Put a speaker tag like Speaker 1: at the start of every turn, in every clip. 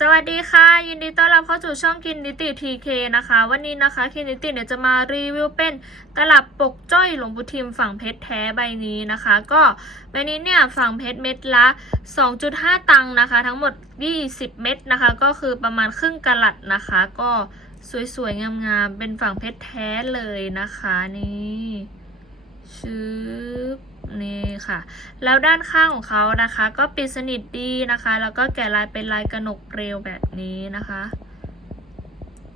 Speaker 1: สวัสดีค่ะ ยินดีต้อนรับเข้าสู่ช่องกินนิติทีเคนะคะ วันนี้นะคะกินนิติเนี่ยจะมารีวิวเป็นตลับปกจ้อยหลวงปู่ทิมฝั่งเพชรแท้ใบนี้นะคะ ก็ใบนี้เนี่ยฝั่งเพชรเม็ดละ 2.5 ตังค์นะคะ ทั้งหมด 20 เม็ดนะคะ ก็คือประมาณครึ่งกะลัดนะคะ ก็สวยๆงามๆเป็นฝั่งเพชรแท้เลยนะคะนี่ชืบ นี่ค่ะ แล้วด้านข้างของเขานะคะ ก็ปิดสนิทดีนะคะ แล้วก็แกะลายเป็นลายกระหนกเปลวแบบนี้นะคะ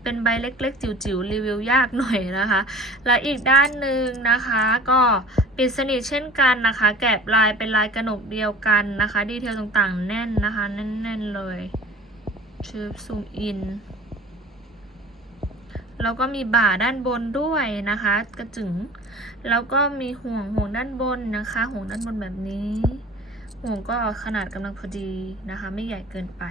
Speaker 1: เป็นใบเล็กๆ จิ๋วๆ รีวิวยากหน่อยนะคะ แล้วอีกด้านหนึ่งนะคะ ก็ปิดสนิทเช่นกันนะคะ แกะลายเป็นลายกระหนกเดียวกันนะคะ ดีเทลต่างๆ แน่นนะคะ แน่นๆเลยชืบซูมอิน แล้วก็มีบ่าด้านบนด้วยนะคะ กระจึง แล้วก็มีห่วงห่วงด้านบนนะคะ ห่วงด้านบนแบบนี้ ห่วงก็ขนาดกำลังพอดีนะคะ ไม่ใหญ่เกินไป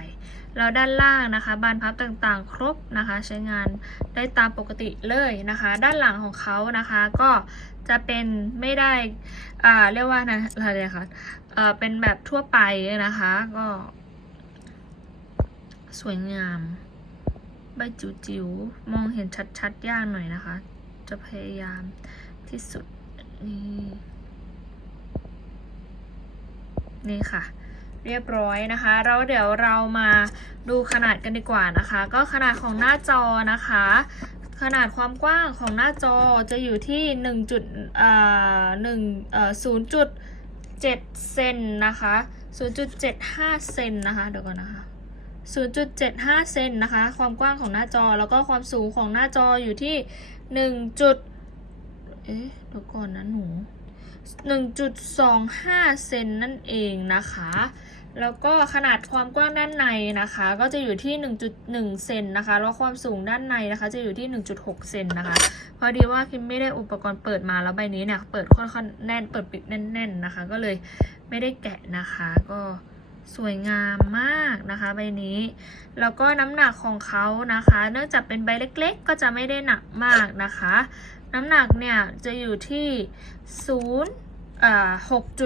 Speaker 1: แล้วด้านล่างนะคะ บานพับต่างๆ ครบนะคะ ใช้งานได้ตามปกติเลยนะคะ ด้านหลังของเขานะคะก็จะเป็นไม่ได้อ่าเรียกว่านะอะไรคะเอ่อเป็นแบบทั่วไปนะคะ ก็ สวยงาม ใบจิ๋วๆมองเห็นชัดๆ ยากหน่อยนะคะ จะพยายามที่สุด นี่ นี่ค่ะ เรียบร้อยนะคะแล้วเดี๋ยวเรามาดูขนาดกันดีกว่านะคะ ก็ขนาดของหน้าจอนะคะ ขนาดความกว้างของหน้าจอจะอยู่ที่1จุดเอ่อ1เอ่อ0.7เซนนะคะ0.75 เซนนะคะ เดี๋ยวก่อนนะคะ 0.75 เซนนะคะ ความกว้างของหน้าจอแล้วก็ความสูงของหน้าจออยู่ที่ 1 จุดเอ๊ะเดี๋ยวก่อนนะหนู 1.25 เซนนั่นเองนะคะ แล้วก็ขนาดความกว้างด้านในนะคะ ก็จะอยู่ที่ 1.1 เซนนะคะ แล้วความสูงด้านในนะคะ จะอยู่ที่ 1.6 เซนนะคะ พอดีว่าคิมไม่ได้อุปกรณ์เปิดมาแล้วใบนี้เนี่ยเปิดค่อนข้างแน่นเปิดปิดแน่นๆนะคะ ก็เลยไม่ได้แกะนะคะก็ สวยงามมากนะคะใบนี้ แล้วก็น้ำหนักของเขานะคะ เนื่องจากเป็นใบเล็กๆ ก็จะไม่ได้หนักมากนะคะ น้ำหนักเนี่ยจะอยู่ที่ 0 อ่า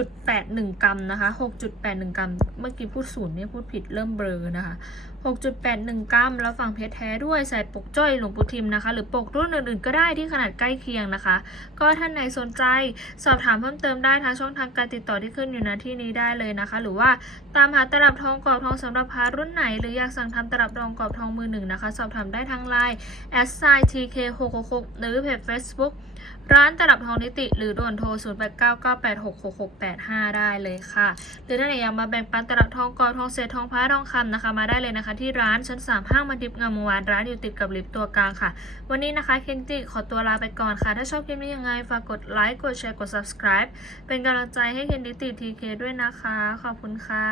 Speaker 1: 6.81กรัมนะคะ6.81กรัม เมื่อกี้พูดศูนย์เนี่ยพูดผิดเริ่มเบลอนะคะ6.81กรัม แล้วฝั่งเพชรแท้ด้วยใส่ปกจ้อยหลวงปู่ทิมนะคะ หรือปกรุ่นอื่นๆก็ได้ที่ขนาดใกล้เคียงนะคะ ก็ท่านไหนสนใจสอบถามเพิ่มเติมได้ทางช่องทางการติดต่อที่ขึ้นอยู่ณที่นี้ได้เลยนะคะ หรือว่าตามหาตลับทองกรอบทองสำหรับพารุ่นไหน หรืออยากสั่งทำตลับทองกรอบทองมือหนึ่งนะคะ สอบถามได้ทางไลน์ s i t k 6 6 6หรือเพจ Facebook ร้านตลับทองนิติหรือด่วนโทร 0 8 9 9 8 6 6 6 8 5 ได้เลยค่ะ หรือถ้าไหนอยากมาแบ่งปันตลับทองกอทองเศษทองพระทองคำนะคะ มาได้เลยนะคะ ที่ร้านชั้น 3 ห้างมันทิพย์งามวงศ์วานร้านอยู่ติดกับลิฟต์ตัวกลางค่ะ วันนี้นะคะเคนจิขอตัวลาไปก่อนค่ะ ถ้าชอบคลิปนี้ยังไง ฝากกดไลค์กดแชร์กด subscribe เป็นกำลังใจให้เคนดิติทีเคด้วยนะคะ ขอบคุณค่ะ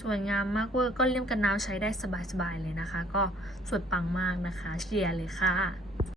Speaker 1: สวยงามมากเวอร์ก็เลี่ยมกันน้ำใช้ได้สบายๆเลยนะคะ ก็สวยปังมากนะคะเชียร์เลยค่ะ